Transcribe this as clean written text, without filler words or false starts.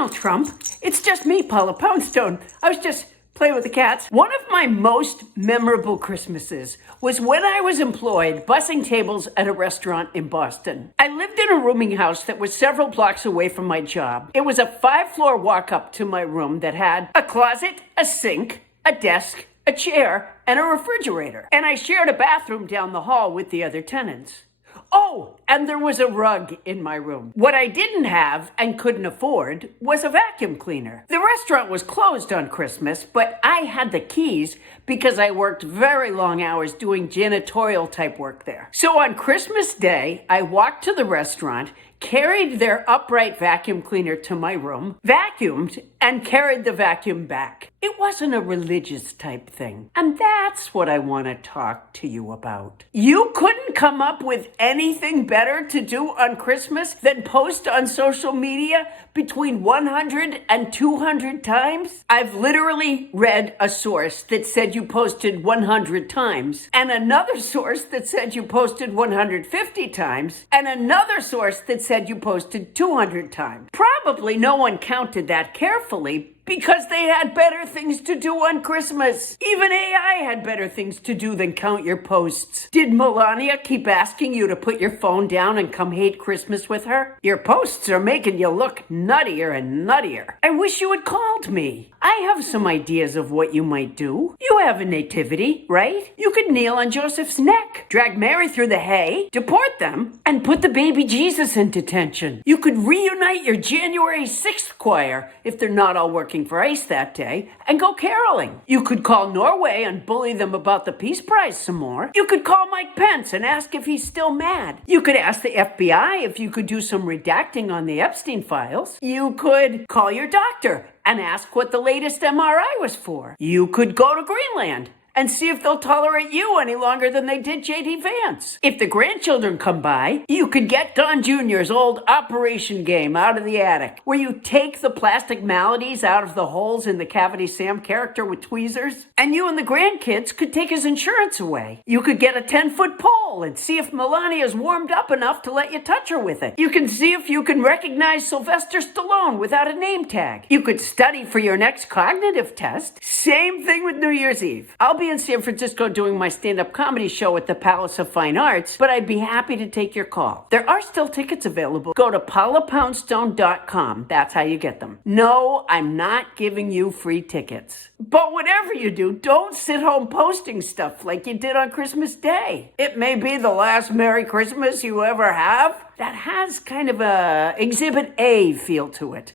Donald Trump. It's just me, Paula Poundstone. I was just playing with the cats. One of my most memorable Christmases was when I was employed bussing tables at a restaurant in Boston. I lived in a rooming house that was several blocks away from my job. It was a 5-floor walk up to my room that had a closet, a sink, a desk, a chair, and a refrigerator. And I shared a bathroom down the hall with the other tenants. Oh, and there was a rug in my room. What I didn't have and couldn't afford was a vacuum cleaner. The restaurant was closed on Christmas, but I had the keys because I worked very long hours doing janitorial type work there. So on Christmas Day, I walked to the restaurant, carried their upright vacuum cleaner to my room, vacuumed, and carried the vacuum back. It wasn't a religious type thing. And that's what I want to talk to you about. You couldn't come up with anything better to do on Christmas than post on social media between 100 and 200 times? I've literally read a source that said you posted 100 times, and another source that said you posted 150 times, and another source that said you posted 200 times. Probably no one counted that carefully because they had better things to do on Christmas. Even AI had better things to do than count your posts. Did Melania keep asking you to put your phone down and come hate Christmas with her? Your posts are making you look nuttier and nuttier. I wish you had called me. I have some ideas of what you might do. You have a nativity, right? You could kneel on Joseph's neck, drag Mary through the hay, deport them, and put the baby Jesus in detention. You could reunite your January 6th choir, if they're not all working for ICE that day, and go caroling. You could call Norway and bully them about the Peace Prize some more. You could call Mike Pence and ask if he's still mad. You could ask the FBI if you could do some redacting on the Epstein files. You could call your doctor and ask what the latest MRI was for. You could go to Greenland and see if they'll tolerate you any longer than they did J.D. Vance. If the grandchildren come by, you could get Don Jr.'s old Operation game out of the attic, where you take the plastic maladies out of the holes in the Cavity Sam character with tweezers, and you and the grandkids could take his insurance away. You could get a 10-foot pole and see if Melania's warmed up enough to let you touch her with it. You can see if you can recognize Sylvester Stallone without a name tag. You could study for your next cognitive test. Same thing with New Year's Eve. I'll be in San Francisco doing my stand-up comedy show at the Palace of Fine Arts, but I'd be happy to take your call. There are still tickets available. Go to paulapoundstone.com. That's how you get them. No, I'm not giving you free tickets. But whatever you do, don't sit home posting stuff like you did on Christmas Day. It may be the last Merry Christmas you ever have. That has kind of a Exhibit A feel to it.